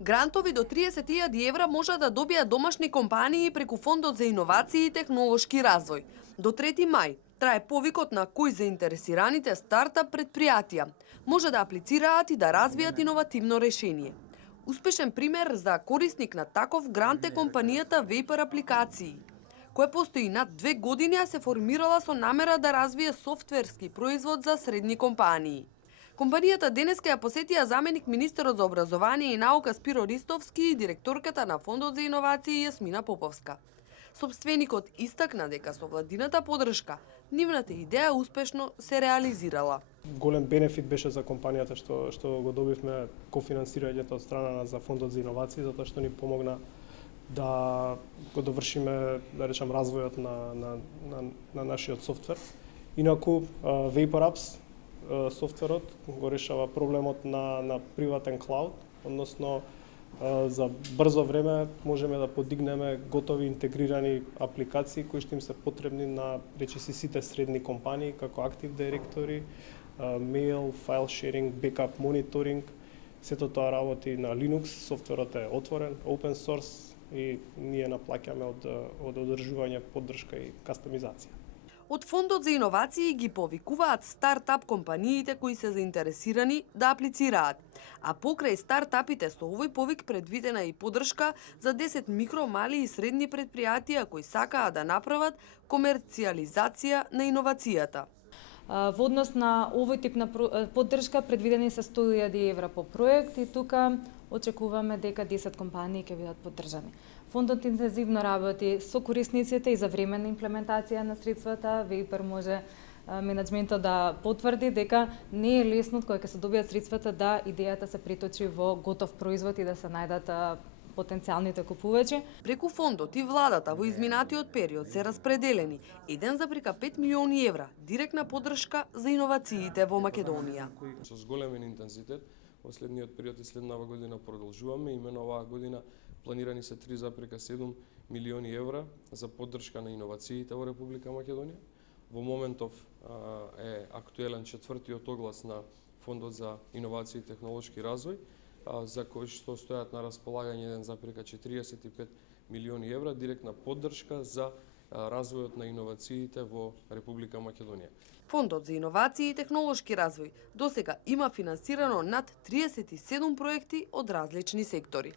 Грантови до 30.000 евра може да добијат домашни компании преку Фондот за иновации и технолошки развој. До 3 мај трае повикот на кои заинтересираните стартап предпријатија може да аплицираат и да развијат иновативно решение. Успешен пример за корисник на таков грант е компанијата Vapor Апликации, која постои над 2 години, а се формирала со намера да развие софтверски производ за средни компании. Компанијата денеска ја посетија заменик министерот за образование и наука Спиро Ристовски и директорката на Фондот за иновации Јасмина Поповска. Сопственикот истакна дека со владината поддршка нивната идеја успешно се реализирала. Голем бенефит беше за компанијата што го добивме кофинансирањето од страна за Фондот за иновации, затоа што ни помогна да го довршиме, да речам, развојот на нашиот софтвер. Инаку Vapor Apps софтверот го решава проблемот на приватен клауд, односно за брзо време можеме да подигнеме готови интегрирани апликации кои што им се потребни на речиси сите средни компании, како Active Directory, mail, file sharing, backup monitoring. Сето тоа работи на Linux, софтверот е отворен, open source и ние наплаќаме од одржување, поддршка и кастомизација. Од Фондот за иновации ги повикуваат стартап компаниите кои се заинтересирани да аплицираат, а покрај стартапите со овој повик предвидена и поддршка за 10 микро, мали и средни предпријатија кои сакаат да направат комерцијализација на иновацијата. Во однос на овој тип на поддршка предвидени се 100.000 евра по проект и тука очекуваме дека 10 компании ќе бидат поддржани. Фондот интензивно работи со корисниците и за временна имплементација на средствата. Vapor може менеджментот да потврди дека не е лесно кога ќе се добијат средствата да идејата се преточи во готов производ и да се најдат потенцијалните купувачи. Преку фондот и владата во изминатиот период се распределени 1,5 милиони евра директна поддршка за иновациите во Македонија. Со големен интензитет во следниот период и следнава година продолжуваме. Имено оваа година планирани се 3,7 милиони евра за поддршка на иновациите во Република Македонија. Во моментов е актуелен четвртиот оглас на Фондот за иновации и технолошки развој, за кој што стојат на располагање 1,45 милиони евра директна поддршка за развојот на иновациите во Република Македонија. Фондот за иновации и технолошки развој досега има финансирано над 37 проекти од различни сектори.